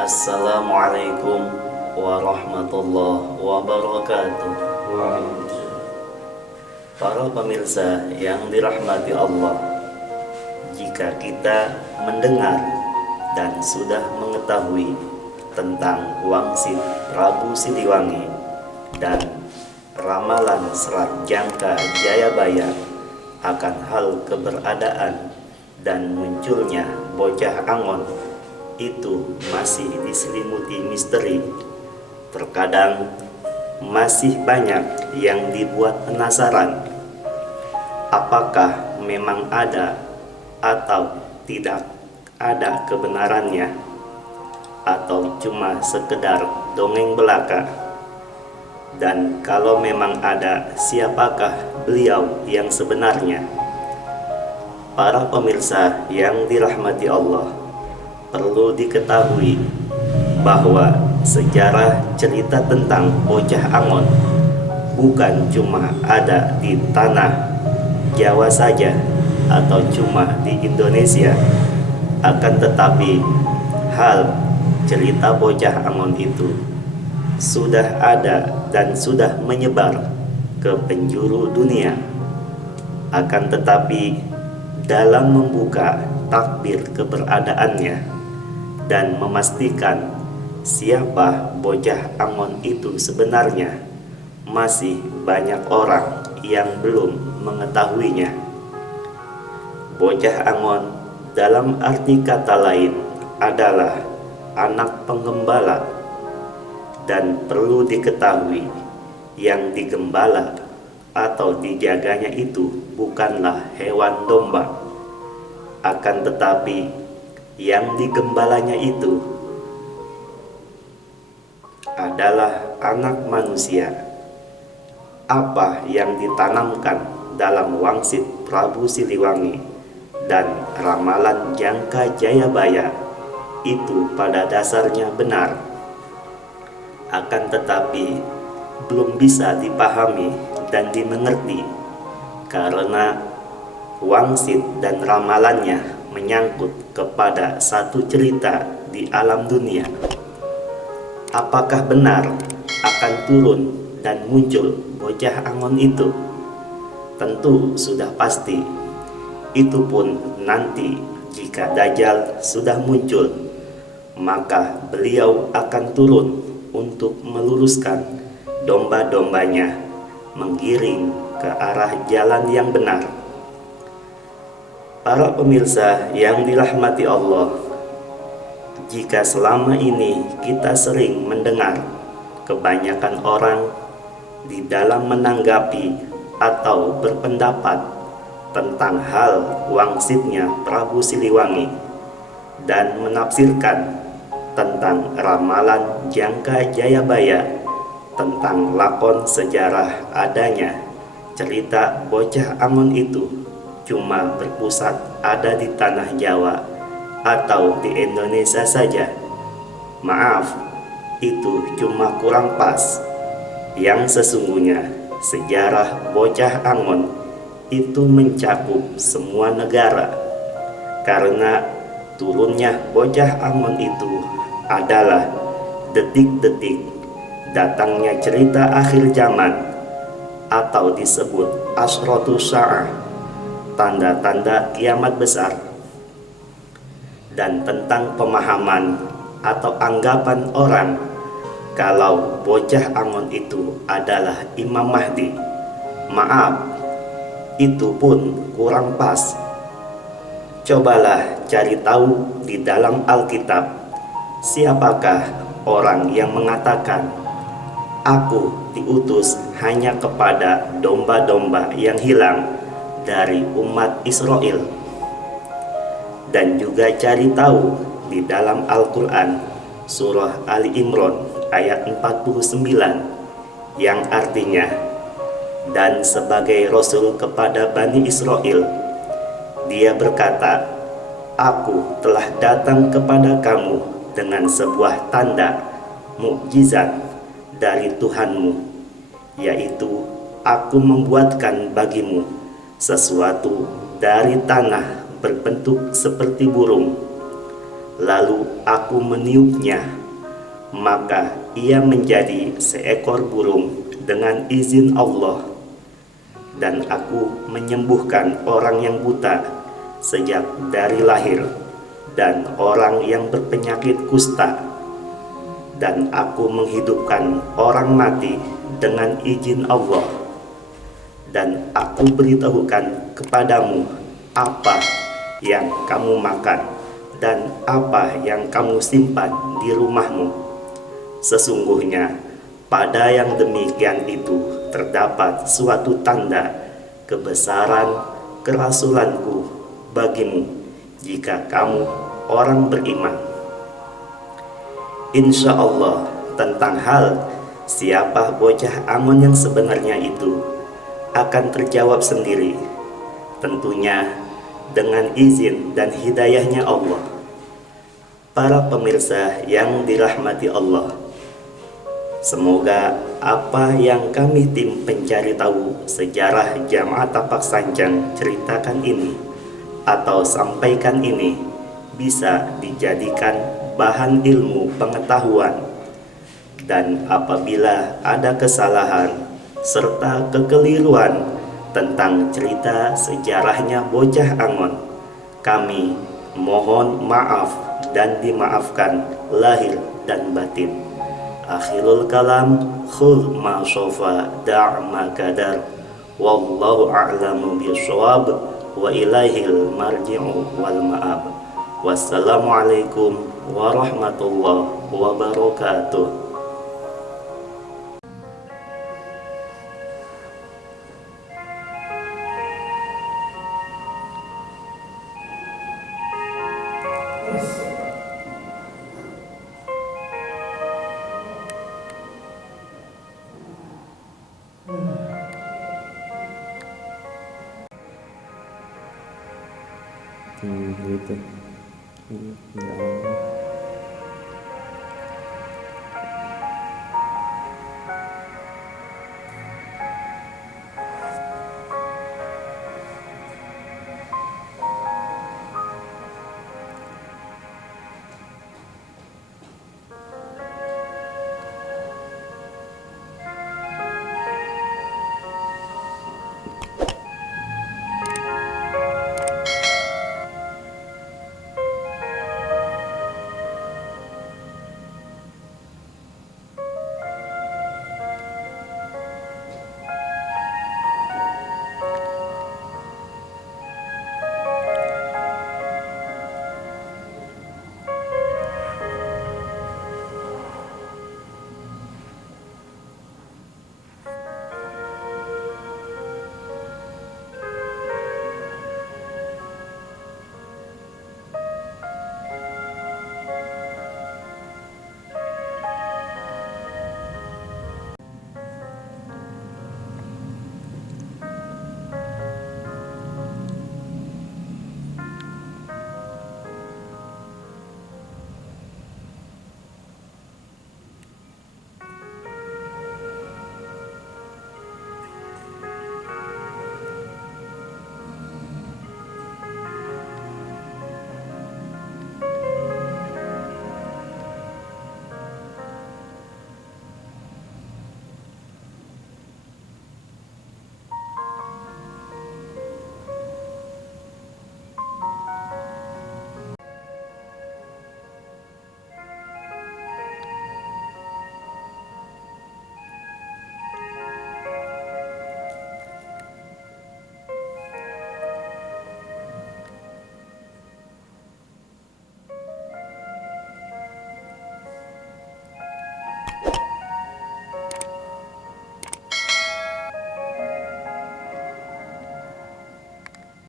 Assalamualaikum warahmatullahi wabarakatuh. Para pemirsa yang dirahmati Allah, jika kita mendengar dan sudah mengetahui tentang Wangsit Prabu Siliwangi dan ramalan Serat Jangka Jayabaya akan hal keberadaan dan munculnya bocah Angon, itu masih diselimuti misteri. Terkadang masih banyak yang dibuat penasaran, apakah memang ada atau tidak ada kebenarannya, atau cuma sekedar dongeng belaka. Dan kalau memang ada, siapakah beliau yang sebenarnya? Para pemirsa yang dirahmati Allah, perlu diketahui bahwa sejarah cerita tentang bocah Angon bukan cuma ada di tanah Jawa saja atau cuma di Indonesia, akan tetapi hal cerita bocah Angon itu sudah ada dan sudah menyebar ke penjuru dunia. Akan tetapi dalam membuka takbir keberadaannya dan memastikan siapa bocah Angon itu sebenarnya, masih banyak orang yang belum mengetahuinya. Bocah Angon dalam arti kata lain adalah anak penggembala, dan perlu diketahui yang digembala atau dijaganya itu bukanlah hewan domba, akan tetapi yang digembalanya itu adalah anak manusia. Apa yang ditanamkan dalam Wangsit Prabu Siliwangi dan ramalan Jangka Jayabaya itu pada dasarnya benar, akan tetapi belum bisa dipahami dan dimengerti karena Wangsit dan ramalannya menyangkut kepada satu cerita di alam dunia. Apakah benar akan turun dan muncul bocah Angon itu? Tentu sudah pasti. Itu pun nanti jika Dajjal sudah muncul, maka beliau akan turun untuk meluruskan domba-dombanya menggiring ke arah jalan yang benar. Para pemirsa yang dirahmati Allah, jika selama ini kita sering mendengar kebanyakan orang di dalam menanggapi atau berpendapat tentang hal wangsitnya Prabu Siliwangi dan menafsirkan tentang ramalan Jangka Jayabaya, tentang lakon sejarah adanya cerita bocah Angon itu cuma berpusat ada di tanah Jawa atau di Indonesia saja. Maaf, itu cuma kurang pas. Yang sesungguhnya sejarah bocah Angon itu mencakup semua negara, karena turunnya bocah Angon itu adalah detik-detik datangnya cerita akhir zaman, atau disebut Asrotus Sa'ah, tanda-tanda kiamat besar. Dan tentang pemahaman atau anggapan orang kalau bocah Angon itu adalah Imam Mahdi, maaf, itu pun kurang pas. Cobalah cari tahu di dalam Alkitab, siapakah orang yang mengatakan, "Aku diutus hanya kepada domba-domba yang hilang dari umat Israel." Dan juga cari tahu di dalam Al-Quran surah Ali Imran ayat 49 yang artinya, "Dan sebagai Rasul kepada Bani Israel, dia berkata, Aku telah datang kepada kamu dengan sebuah tanda mukjizat dari Tuhanmu, yaitu aku membuatkan bagimu sesuatu dari tanah berbentuk seperti burung. Lalu aku meniupnya, maka ia menjadi seekor burung dengan izin Allah. Dan aku menyembuhkan orang yang buta sejak dari lahir, dan orang yang berpenyakit kusta. Dan aku menghidupkan orang mati dengan izin Allah. Dan aku beritahukan kepadamu apa yang kamu makan dan apa yang kamu simpan di rumahmu. Sesungguhnya pada yang demikian itu terdapat suatu tanda kebesaran kerasulanku bagimu jika kamu orang beriman. Insya Allah tentang hal siapa bocah Amon yang sebenarnya itu akan terjawab sendiri, tentunya dengan izin dan hidayahnya Allah. Para pemirsa yang dirahmati Allah, semoga apa yang kami tim pencari tahu sejarah Jamaah Tapak Sanjang ceritakan ini atau sampaikan ini bisa dijadikan bahan ilmu pengetahuan. Dan apabila ada kesalahan serta kekeliruan tentang cerita sejarahnya bocah Angon, kami mohon maaf dan dimaafkan lahir dan batin. Akhirul kalam, khudh ma sofa da' ma kadar, wallahu a'lamu bishawab, wa ilaihil marji'u wal ma'ab. Wassalamualaikum warahmatullahi wabarakatuh. gitu. Ya Allah.